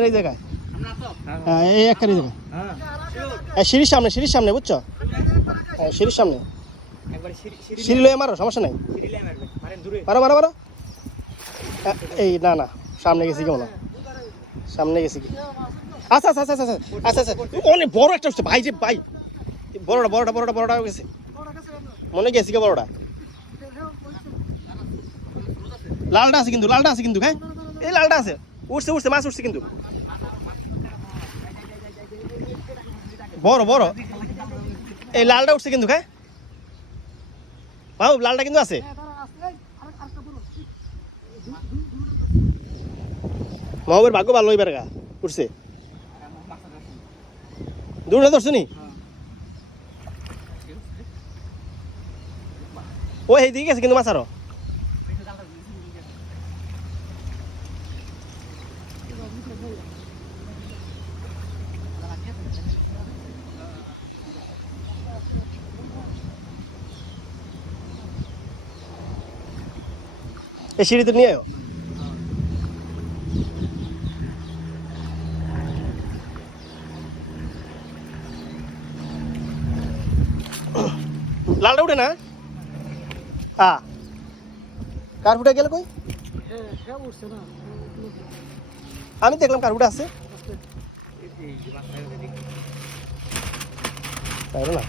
এই জায়গায় হ্যাঁ এই একবারই জায়গায় সিঁড়ির সামনে বুঝছো হ্যাঁ সিঁড়ির সামনে সিঁড়ি লয়ে মারো সমস্যা নাই মারো এই না সামনে গেছি কেমন সামনে গেছি কি আচ্ছা অনেক বড় একটা হচ্ছে ভাই যে ভাই বড়টা গেছে মনে গেছি কে বড়টা লালটা আছে কিন্তু হ্যাঁ এই লালটা আছে উঠছে মাছ উঠছে কিন্তু বড় এই লালটা উঠছে কিন্তু হ্যাঁ বাবু লালটা কিন্তু আছে মাহবুবের ভাগ্য ভালো হইবার গা উঠছে দূরে ধরছো নি ও এই দিকে গেছে কিন্তু মাছ আরো এই সিঁড়িতে নিয়ে আয় লালটা উঠে না কার ফুটে গেল কই আমি দেখলাম কার ফুটে আছে না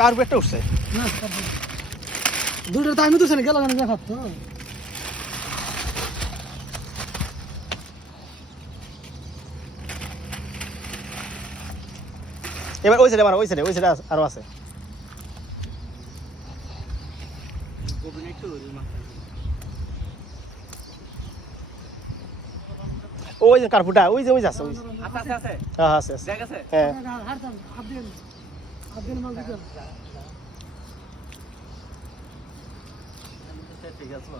কার ফুটে উঠছে দুটো তো আমি তো গেল তো এবার ওই সাইডে মারো ওই সাইডে আরো আছে ওই যে কারফুটা ওই যে আছে হ্যাঁ আছে হ্যাঁ ঠিক আছে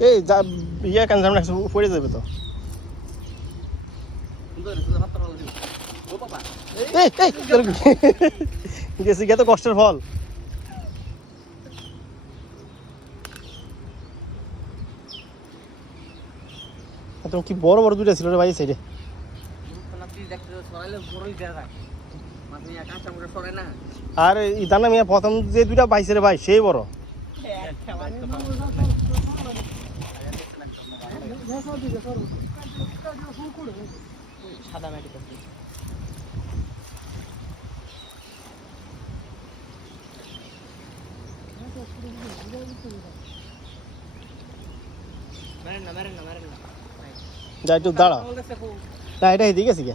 এই ইয়ে কেন সামনে পড়ে যাবে তো গেছি গে তো কষ্টের ফল তুমি কি বড় দুটো ছিল রে ভাই সাইডে আর ইদানা মিয়া প্রথম যে দুটা পাইছে রে ভাই সেই বড় সাদা মাটি যা একটু দাঁড়াও না এটা এদিকে গেছি গে